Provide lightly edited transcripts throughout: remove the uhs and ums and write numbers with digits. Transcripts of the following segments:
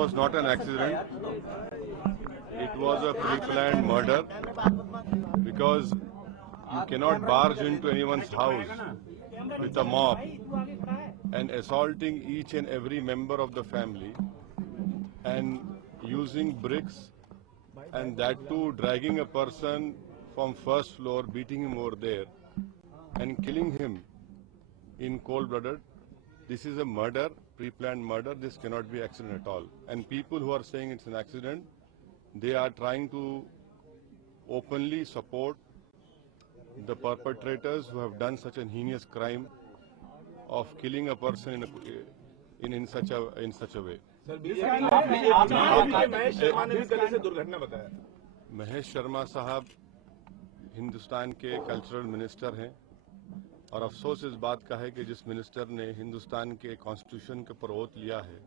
was not an accident. It was a pre-planned murder because you cannot barge into anyone's house with a mob and assaulting each and every member of the family and using bricks, and that too dragging a person from first floor, beating him over there and killing him in cold-blooded. This is a murder, pre-planned murder. This cannot be accident at all. And people who are saying it's an accident, they are trying to openly support the perpetrators who have done such a heinous crime of killing a person in such a way. Mahesh Sharma साहब हिंदुस्तान के cultural minister हैं और अफसोस इस बात का है कि जिस मिनिस्टर ने हिंदुस्तान के कॉन्स्टिट्यूशन के ऊपर ओथ लिया है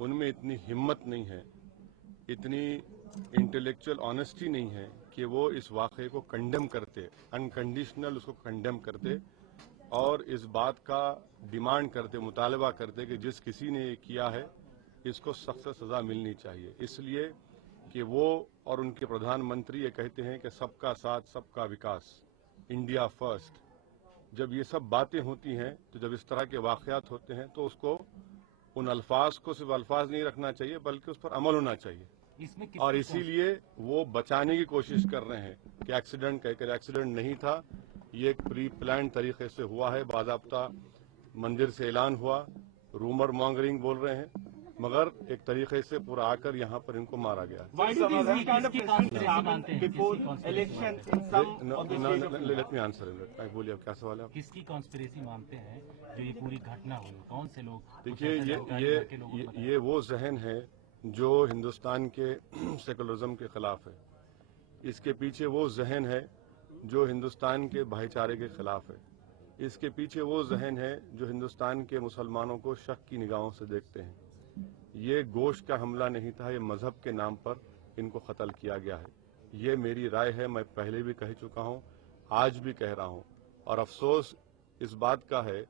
उनमें इतनी हिम्मत नहीं है, इतनी इंटेलेक्चुअल ऑनेस्टी नहीं है कि वो इस वाक़े को कंडेम करते, अनकंडीशनल उसको कंडेम करते और इस बात का डिमांड करते, मुतालबा करते कि जिस किसी ने ये किया है इसको सख्त सज़ा मिलनी चाहिए। इसलिए कि वो और उनके प्रधानमंत्री ये कहते हैं कि सबका साथ सबका विकास, इंडिया फर्स्ट। जब ये सब बातें होती हैं तो जब इस तरह के वाक़यात होते हैं तो उसको उन अल्फाज को सिर्फ अल्फाज नहीं रखना चाहिए बल्कि उस पर अमल होना चाहिए। और इसीलिए वो बचाने की कोशिश कर रहे हैं कि एक्सीडेंट कहकर, एक्सीडेंट नहीं था, ये एक प्री प्लान तरीके से हुआ है, बाज़ाब्ता मंदिर से ऐलान हुआ, रूमर मॉन्गरिंग बोल रहे हैं, मगर एक तरीके से पूरा आकर यहाँ पर इनको मारा गया। लेट मी आंसर, बोलिए अब क्या सवाल है? किसकी कॉन्स्पिरेसी मानते हैं जो ये पूरी घटना हुई? कौन से लोग? देखिए ये वो जहन है जो हिंदुस्तान के सेकुलरिज्म के खिलाफ है। इसके पीछे वो जहन है जो हिंदुस्तान के भाईचारे के खिलाफ है। इसके पीछे वो जहन है जो हिंदुस्तान के मुसलमानों को शक की निगाहों से देखते हैं। ये गोश्त का हमला नहीं था, ये मजहब के नाम पर इनको कत्ल किया गया है। ये मेरी राय है, मैं पहले भी कह चुका हूँ, आज भी कह रहा हूँ। और अफसोस इस बात का है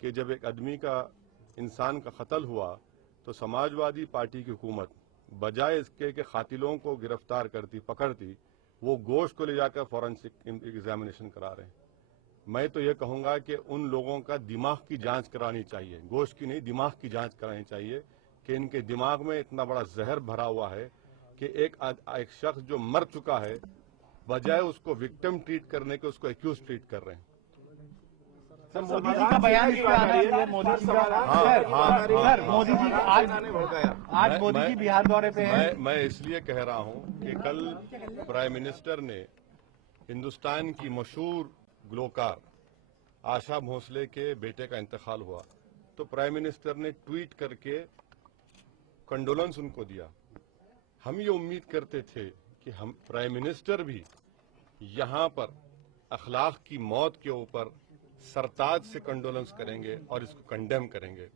कि जब एक आदमी का, इंसान का कत्ल हुआ तो समाजवादी पार्टी की हुकूमत बजाय इसके कि कातिलों को गिरफ्तार करती, पकड़ती, वो गोश्त को ले जाकर फॉरेंसिक एग्जामिनेशन करा रहे हैं। मैं तो ये कहूँगा कि उन लोगों का दिमाग की जांच करानी चाहिए, गोश्त की नहीं, दिमाग की जांच करानी चाहिए कि इनके दिमाग में इतना बड़ा जहर भरा हुआ है कि एक शख्स जो मर चुका है बजाय उसको विक्टिम ट्रीट करने के उसको एक्यूज ट्रीट कर रहे हैं। मोदी जी का बयान मोदी जी आज मोदी जी बिहार दौरे पे हैं। मैं इसलिए कह रहा हूं कि कल प्राइम मिनिस्टर ने हिंदुस्तान की मशहूर ग्लोकार आशा भोसले के बेटे का इंतकाल हुआ तो प्राइम मिनिस्टर ने ट्वीट करके कंडोलेंस उनको दिया। हम ये उम्मीद करते थे कि हम प्राइम मिनिस्टर भी यहाँ पर अखलाक की मौत के ऊपर सरताज से कंडोलेंस करेंगे और इसको कंडेम करेंगे,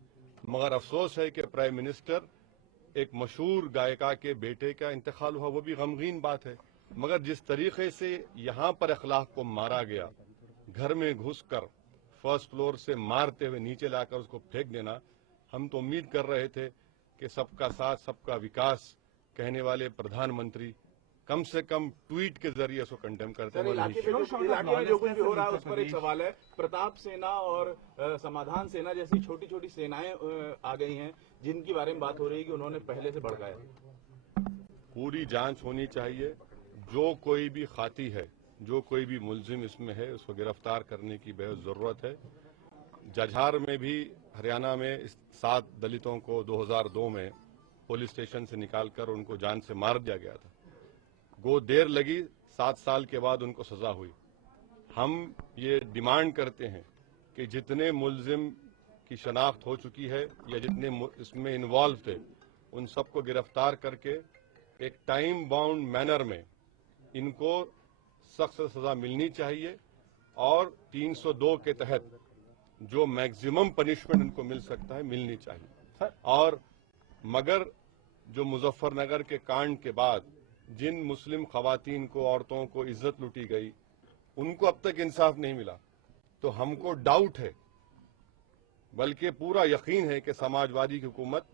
मगर अफसोस है कि प्राइम मिनिस्टर, एक मशहूर गायिका के बेटे का इंतकाल हुआ, वो भी गमगीन बात है, मगर जिस तरीके से यहाँ पर अखलाक को मारा गया, घर में घुसकर फर्स्ट फ्लोर से मारते हुए नीचे लाकर उसको फेंक देना, हम तो उम्मीद कर रहे थे कि सबका साथ सबका विकास कहने वाले प्रधानमंत्री कम से कम ट्वीट के जरिए उसको कंडेम करते हैं। इलाके में जो कुछ भी हो रहा है उस पर एक सवाल है। प्रताप सेना और समाधान सेना जैसी छोटी छोटी सेनाएं आ गई हैं जिनके बारे में बात हो रही है कि उन्होंने पहले से भड़काया। पूरी जांच होनी चाहिए। जो कोई भी खाती है, जो कोई भी मुलजिम इसमें है, उसको गिरफ्तार करने की बेहद जरूरत है। जजहार में भी, हरियाणा में 7 दलितों को 2002 में पुलिस स्टेशन से निकालकर उनको जान से मार दिया गया था। वो देर लगी, 7 साल के बाद उनको सजा हुई। हम ये डिमांड करते हैं कि जितने मुलजिम की शनाख्त हो चुकी है या जितने इसमें इन्वॉल्व थे, उन सबको गिरफ्तार करके एक टाइम बाउंड मैनर में इनको सख्त सजा मिलनी चाहिए और 302 के तहत जो मैक्सिमम पनिशमेंट इनको मिल सकता है मिलनी चाहिए। और मगर जो मुजफ्फरनगर के कांड के बाद जिन मुस्लिम खवातीन को, औरतों को इज्जत लूटी गई, उनको अब तक इंसाफ नहीं मिला, तो हमको डाउट है, बल्कि पूरा यकीन है कि समाजवादी की हुकूमत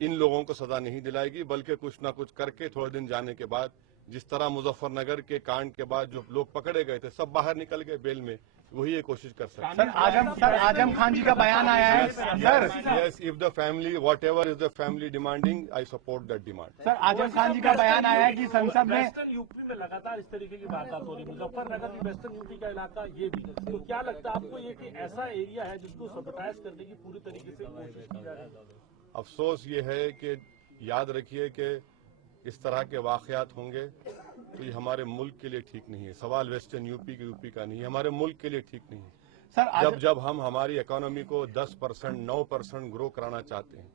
इन लोगों को सजा नहीं दिलाएगी, बल्कि कुछ ना कुछ करके थोड़े दिन जाने के बाद, जिस तरह मुजफ्फरनगर के कांड के बाद जो लोग पकड़े गए थे सब बाहर निकल गए बेल में, वही ये कोशिश कर सकते हैं। सर आजम खान जी का बयान आया है sir. Yes, if the family, whatever is the family demanding, I support that demand. Sir Azam Khan ji का बयान आया है कि संसद में वेस्टर्न यूपी में लगातार इस तरीके की बात हो रही है। मुजफ्फरनगर भी वेस्टर्न यूपी का इलाका, ये भी। तो क्या लगता है आपको ये कि ऐसा एरिया है जिसको सबटाइज करने की पूरी तरीके से कोशिश की जा रही है? अफसोस ये है कि याद रखिए कि इस तरह के वाकयात होंगे तो ये हमारे मुल्क के लिए ठीक नहीं है। सवाल वेस्टर्न यूपी का नहीं है, हमारे मुल्क के लिए ठीक नहीं है। सर जब हम हमारी इकोनॉमी को 10%, 9% ग्रो कराना चाहते हैं,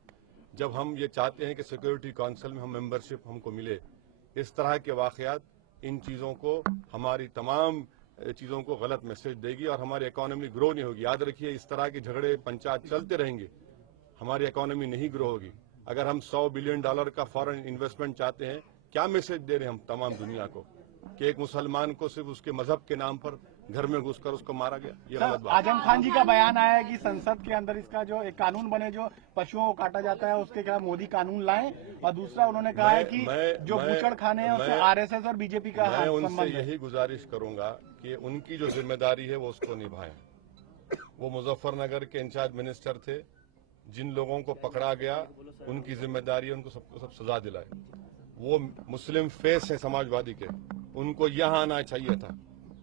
जब हम ये चाहते हैं कि सिक्योरिटी काउंसिल में हम मेंबरशिप हमको मिले, इस तरह के वाकयात इन चीज़ों को, हमारी तमाम चीज़ों को गलत मैसेज देगी और हमारी इकोनॉमी ग्रो नहीं होगी। याद रखिए, इस तरह के झगड़े पंचायत चलते रहेंगे, हमारी इकोनॉमी नहीं ग्रो होगी। अगर हम $100 बिलियन का फॉरेन इन्वेस्टमेंट चाहते हैं, क्या मैसेज दे रहे हैं हम तमाम दुनिया को कि एक मुसलमान को सिर्फ उसके मजहब के नाम पर घर में घुसकर उसको मारा गया? ये गलत बात। आजम खान जी का बयान आया है कि संसद के अंदर इसका जो एक कानून बने, जो पशुओं को काटा जाता है उसके खिलाफ मोदी कानून लाएं। और दूसरा उन्होंने कहा है कि जो बूचड़ खाने हैं उससे आरएसएस और बीजेपी का मैं उनसे संबंध है। यही गुजारिश करूंगा कि उनकी जो जिम्मेदारी है वो उसको निभाएं। वो मुजफ्फरनगर के इंचार्ज मिनिस्टर थे, जिन लोगों को पकड़ा गया उनकी जिम्मेदारी है उनको सबको सब सजा दिलाए। वो मुस्लिम फेस है समाजवादी के, उनको यहाँ आना चाहिए था,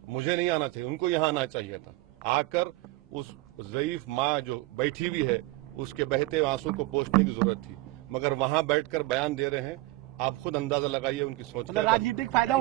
मुझे नहीं आना चाहिए, उनको यहाँ आना चाहिए था। आकर उस ज़ईफ माँ जो बैठी हुई है उसके बहते आंसू को पोंछने की जरूरत थी, मगर वहां बैठकर बयान दे रहे हैं। आप खुद अंदाजा लगाइए उनकी सोच का। राजनीतिक फायदा